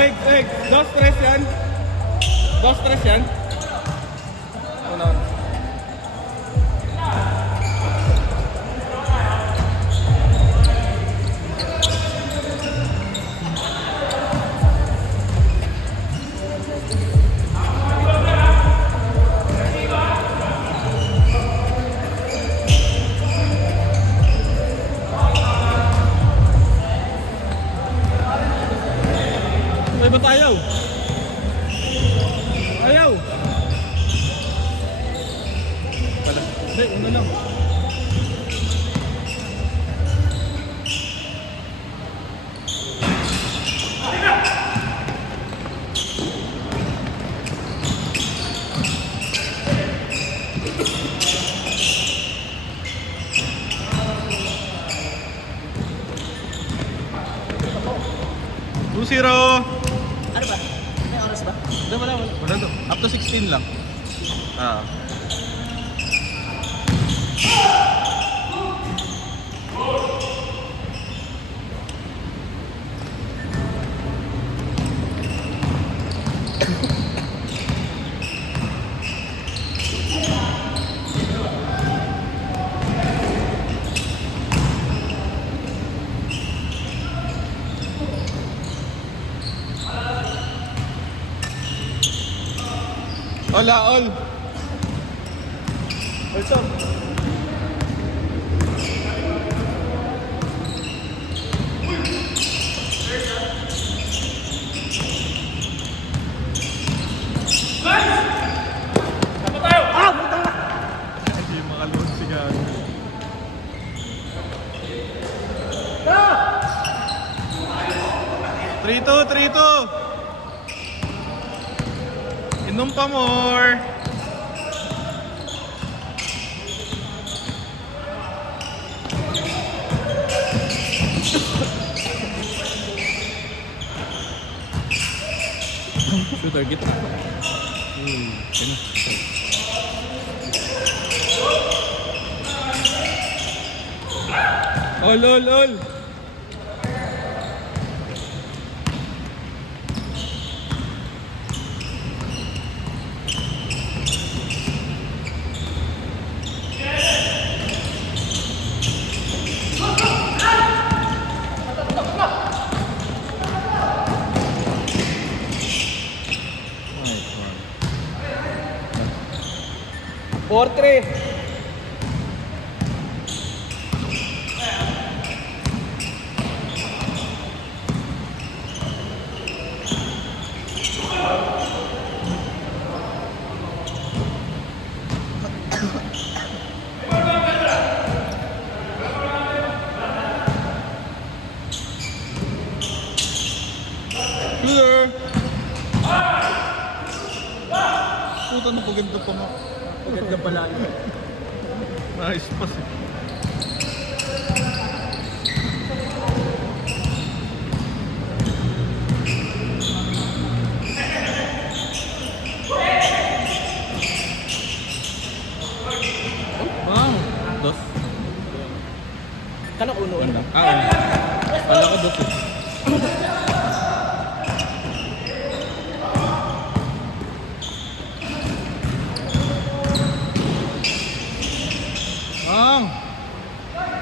Eggs. 2-3 yan. 2-3 yan. Ano? May ba't ayaw? Ayaw! Pala. Hindi, una lang. Two zero. Ano ba? May oras ba? Wala. Wala to. Up to 16 lang. Ah. Hola, all. Wilson. Hindi makalun si Gano. Three two. Inom pa more. Shooter, get up. All. Four, three. Shooter! Puta na paganda pa nga. Ganda pala yun. Nice pass eh. Wow! Dos. Kanang uno lang. Pala ko dos eh.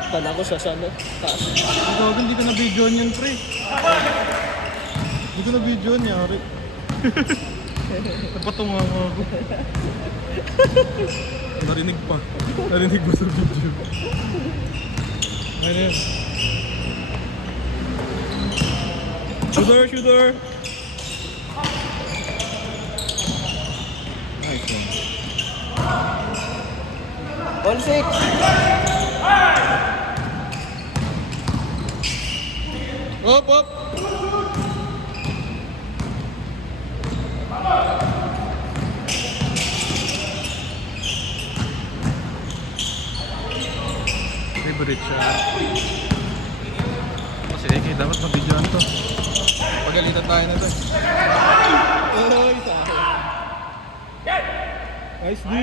Kala ko sa sana. Taas. Ikaw, hindi ka na-videoan yan, pre. Hindi ko na-videoan, yari. Napatunga mo ako. Narinig pa. Narinig mo sa video. Ano yan? Shooter! Nice one. All six. Up! Favorite siya. Kasi Eke, dapat mabidyoan to. Pagalitan tayo na to. Uy, sa akin.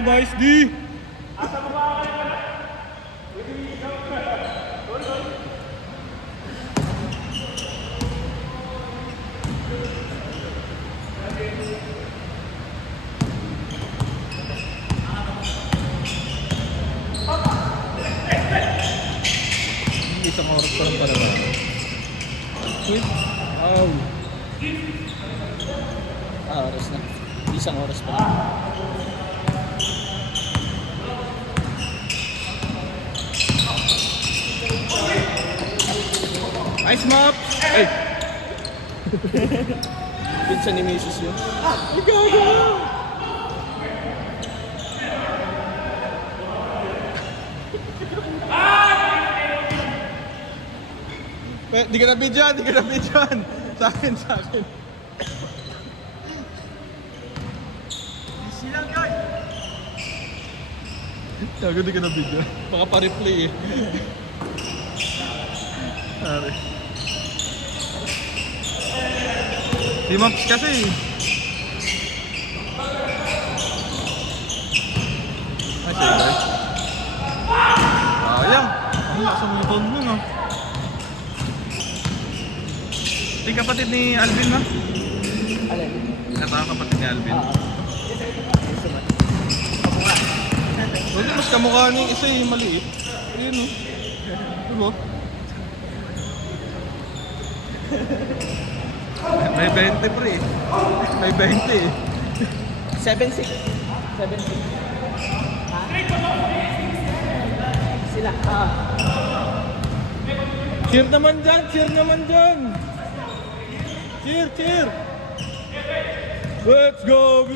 Nice D! Wait. Ow. Oras na. Isang oras pa lang. Ice mop! Ay! Pinsan ni Mrs. yun. Di ka na bidyan, di ka na bidyan. Sa akin, sa akin. Silang guy! Tago, di ka na bidyan. Baka pa-replay eh. Sorry. Si Mops kasi. Ay, sige. Sayang. Ang lakas ang rebound mo, no? Di kapatid ni Alvin, no? Alin? Kapatid ni Alvin. Gusto mo? Hindi, mas kamukha niya yung isa yung maliit. Ayun, no? Diba? May 20 pre. May 20 eh. 7-6. 7-6. Ha? Sila. Cheer naman dyan! Cheer naman dyan! Cheer! Cheer! Let's go!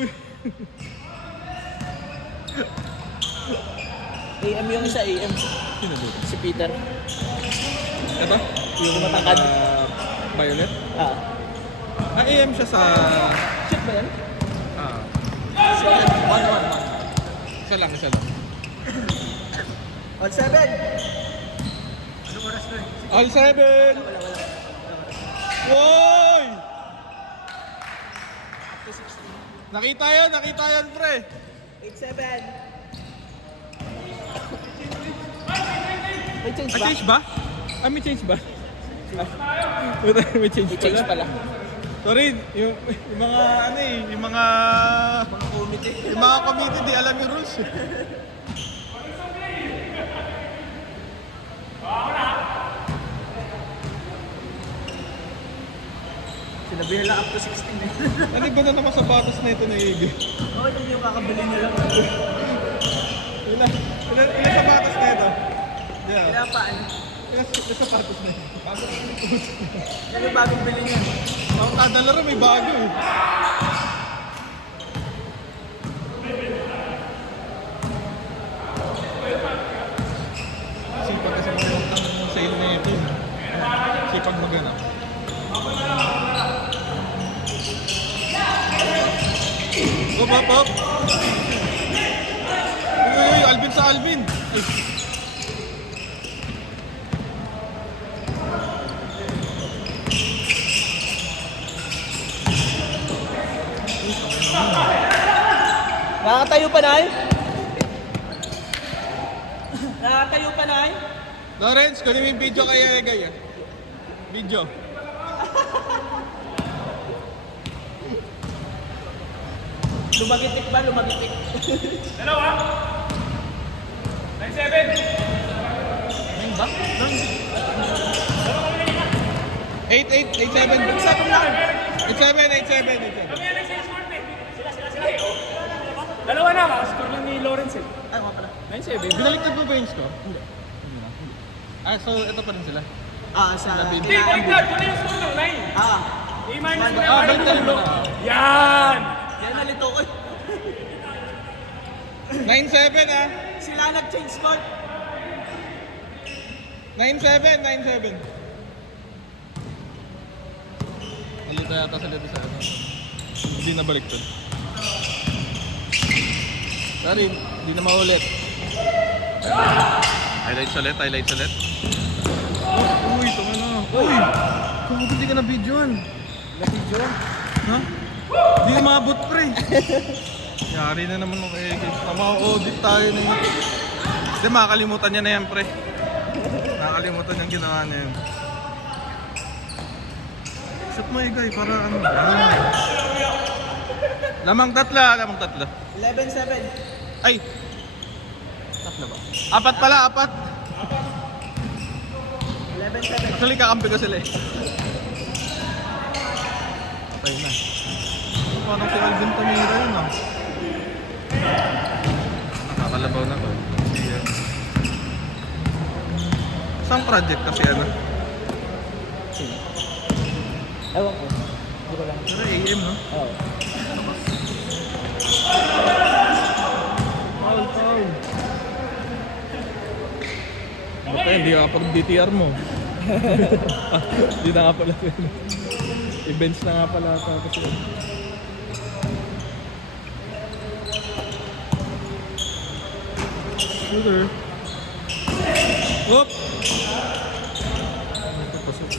AM yung isa, AM. Sino doon? Si Peter. Ito? Yung matangkad. Violet? Ah. AM siya sa... Shit ba yan? Ah, 1-1. isa lang, isa lang. 1-7. Anong oras na? All 7! Woy! Nakita yun pre! 8-7. May change May ba? change ba? Ah, may change ba? May change May change pala. pala. Sorry, yung mga ano eh, yung mga committee di alam yung rules. Sinabihan lang up to 16 eh. Ano ba na naman sapatos na ito na Ige? Okay, hindi yung kakabili niya lang. Ilan sapatos na ito? Yeah. Pinapaan. Ilan sapatos na ito? Yan yung bagong bili niya. Ang kada laro may bago eh. Sipag kasi mga sale na ito. Sipag magana. Hop, hop, hop. Uy, Alvin sa Alvin. Ay. Nakatayo pa, Nay? Nakatayo pa, Nay? Lawrence, kunin mo yung video kay Egay ah. Video. Lumagitik ba? Lumagitik. Dalawa! 9-7! Nine ba? 8-8, 8-7. Sa itong lang. 8-7, 8-7, 8-7. Dalawa na, makascore lang ni Lawrence eh. Ay, mga pala. 9-7. Binaliktad mo ba yung score? Hindi. Ah, so ito pa rin sila. Ah, sa... Labing. Hindi, baliktad! Kunin yung score ng 9. Ah. A-minus mo Ah, baliktad mo na. Yan! Yan, nalito ko. 9-7 ah. Sila nag-change score. 9-7, 9-7. Nalito yata sila doon sa ano. Hindi na baliktad. Sorry, hindi na maulit. Highlights ulit, highlights ulit. Uy, ito ka na. Uy! Kung hindi ka na videoan. Na-video? Ha? Hindi na maabot pre. Yari na naman ng eggs. Tama-audit tayo na yun. Hindi, makakalimutan niya na yan pre. Nakakalimutan yung ginawa niya yun. Shoot mo Egay, para ano. Lamang tatla, lamang tatla. 11-7. Ay! Tatlo ba? Apat pala, apat. 11-7. Actually, kakampi ko sila eh. Patay na. Parang si Alvin Tamira yun ah. Nakakalabaw na to. Yeah. Saan project kasi ano? Sino? Ewan ko. Hindi ko lang. Pero AM no? Oo. Foul, foul. Basta hindi ka pag DTR mo. Hindi na nga pala. I-bench na nga pala ito kasi. Shooter. Whoop! Ito pasok.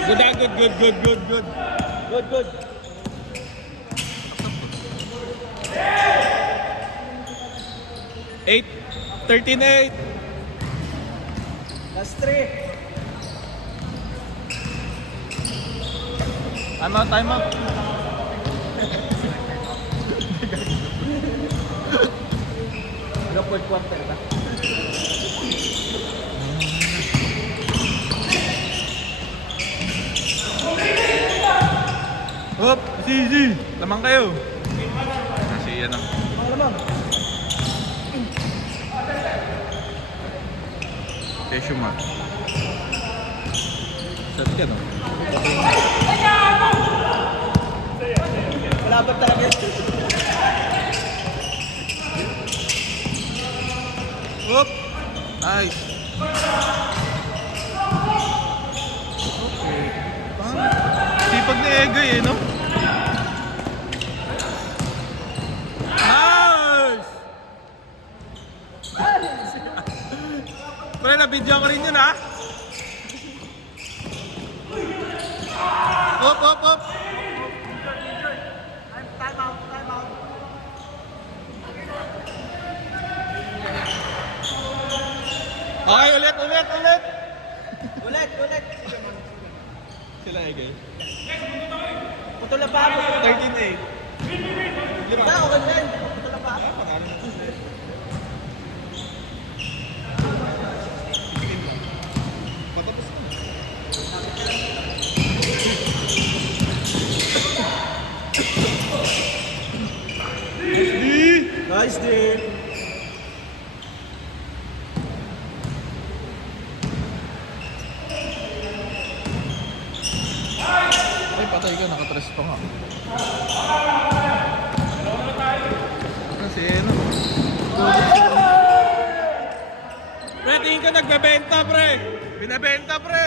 Good, good. Good, good. Eight. 13-8. Last 3. Time out. Hanggang fourth quarter ba? Hop, easy. Lamang kayo. Kasi yan ang Ang lamang. kesyo ma. Saan ka no? Malabot talaga yun. Hop. Nice. Okay. Sipag ni Egay eh, no? Nice! Pre, na-video ko rin yun, ha? Hop. Time out. Okay, ulit. Ulit. Sila Egay. Putol na pa ako. 13-8. Lima. Wala ako ganyan. Putol na pa ako. Panalo na kasi. Patapos na. Nice din. Ay, patay ka. Nakatres pa nga. Kasi ano. Pre, tingin ka nagbebenta, pre. Binebenta, pre.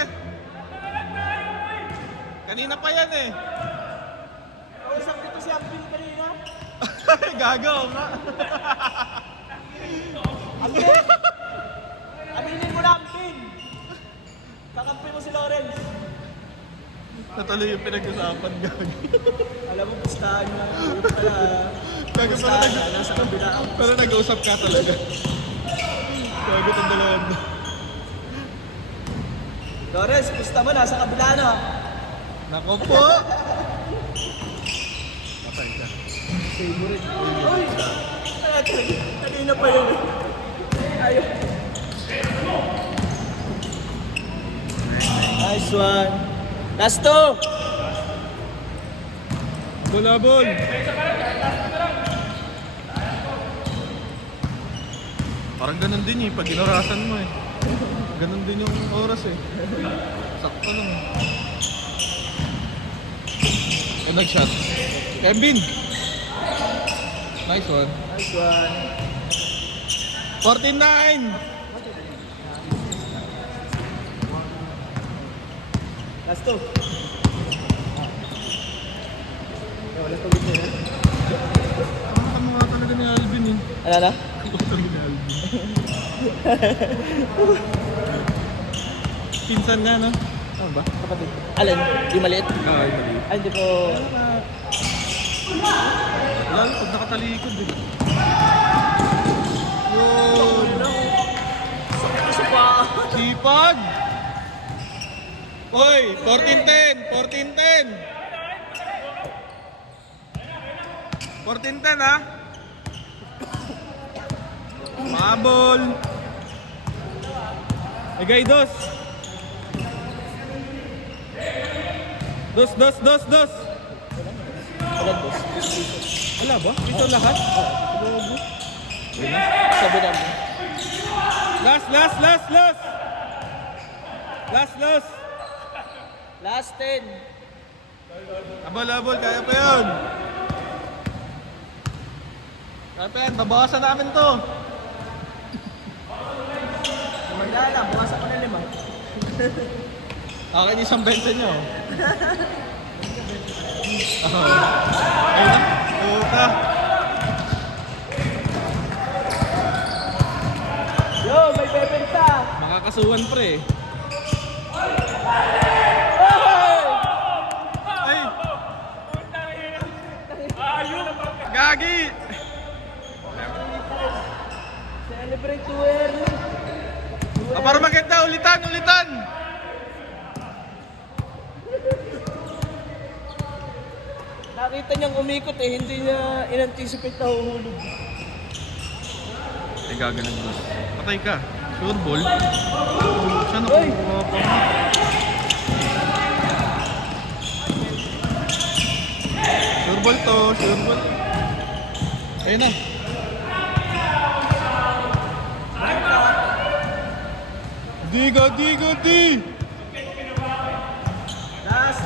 Kanina pa yan eh. Kausap dito si Ampin kanina. Gagaw nga. Ampin! Aminin mo na Ampin! Kakampi mo si Lawrence. Natuloy yung pinag-usapan, gag. Alam mo, pustahan mo. Pala. Gag, Pustahan na sa kabila. pero nag-usap ka talaga. Gag, itong dalawang. Lawrence, pusta mo, nasa kabila na. Nako po! Patay ka. Favorite. Uy! Kanina pa yun. Ayaw. Nice one. Last 2. Bulabol! Parang ganun din eh, pag inurasan mo eh. Ganun din yung oras eh. Sakto lang eh. O, nag-shot. Kevin! Nice one. Nice one. 49! Last 2. Wala pa gusto yan. Ang kamukha talaga ni Alvin eh. Ano na? Kamukha talaga ni Alvin. Pinsan nga no? Ano ba? Kapatid. Alin? Yung maliit? Ah, ay mali. Ay, hindi ko... Lalo pag nakatalikod eh. Yun! Isa pa. Sipag! Hoy! 14-10! 14-10! 14-10 ha? Mabol! Igay, dos. Dos. Walang boss. Wala ba? Ito lahat? Sabi namin. Last. Last 10. Abol, kaya pa yun. Babawasan namin to. Wala lang, bukasan ko na 5. Akin isang benta nyo. Ayun na. Puta. Yo, may bebenta. Makakasuhan pre. Ay! Gagi! Celebrate to early. Para maganda, ulitan! Nakita niyang umikot hindi niya in-anticipate na huhulog. Ay, gaganan mo. Patay ka. Sure ball. Saan ako? Oy! Sure ball to. Ayun na. Di! Last.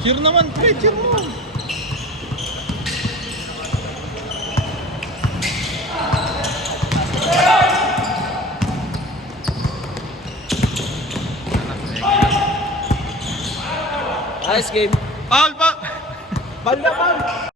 Cheer naman, pre. Cheer mo. Nice game. Foul pa! Bal na bal.